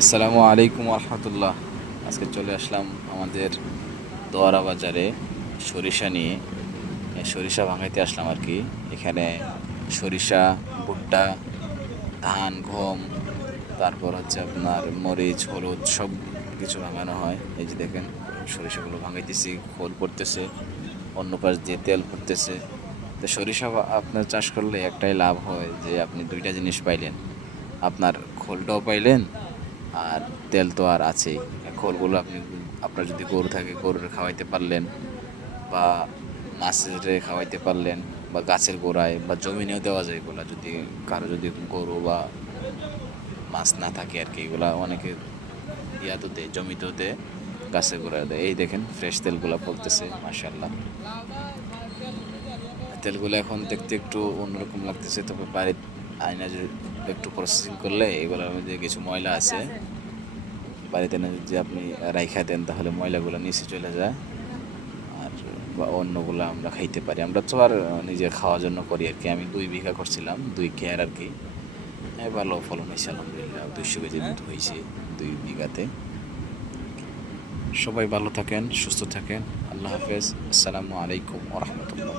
আসসালামু আলাইকুম রহমতুল্লাহ। আজকে চলে আসলাম আমাদের দোয়ারা বাজারে সরিষা নিয়ে। সরিষা ভাঙাইতে আসলাম আর কি। এখানে সরিষা, ভুট্টা, ধান, গম, তারপর হচ্ছে আপনার মরিচ, হলুদ সব কিছু ভাঙানো হয়। এই যে দেখেন, সরিষাগুলো ভাঙাইতেছি, খোল পড়তেছে, অন্য পাশ দিয়ে তেল পড়তেছে। তো সরিষা আপনার চাষ করলে একটাই লাভ হয় যে আপনি দুইটা জিনিস পাইলেন, আপনার খোলটাও পাইলেন, আর তেল তো আর আছেই। খোলগুলো আপনি, আপনার যদি গরু থাকে গরুর খাওয়াইতে পারলেন, বা মাছের খাওয়াইতে পারলেন, বা গাছের গোড়ায় বা জমিনেও দেওয়া যায় এগুলা। যদি কারো যদি গরু বা মাছ না থাকে আর কি, এগুলা অনেকে ইয়াতেও দেয়, জমিতেও দেয়, গাছের গোড়ায় দেয়। এই দেখেন ফ্রেশ তেলগুলা পড়তেছে, মাশাল্লাহ। তেলগুলো এখন দেখতে একটু অন্যরকম লাগতেছে, তবে বাড়ির আয়না যদি একটু প্রসেসিং করলে এগুলোর মধ্যে কিছু ময়লা আছে, বাড়িতে না যদি আপনি রাইখা দেন তাহলে ময়লাগুলো নিচে চলে যায়, আর বা অন্যগুলো আমরা খাইতে পারি। আমরা তো আর নিজে খাওয়ার জন্য করি আর কি। আমি 2 বিঘা করছিলাম, 2 খেয়ার আর কি। ভালো ফলন হয়েছে আলহামদুলিল্লাহ, 200 কেজির মতো হয়েছে 2 বিঘাতে। সবাই ভালো থাকেন, সুস্থ থাকেন। আল্লাহ হাফেজ। আসসালামু আলাইকুম রহমতুল্লাহ।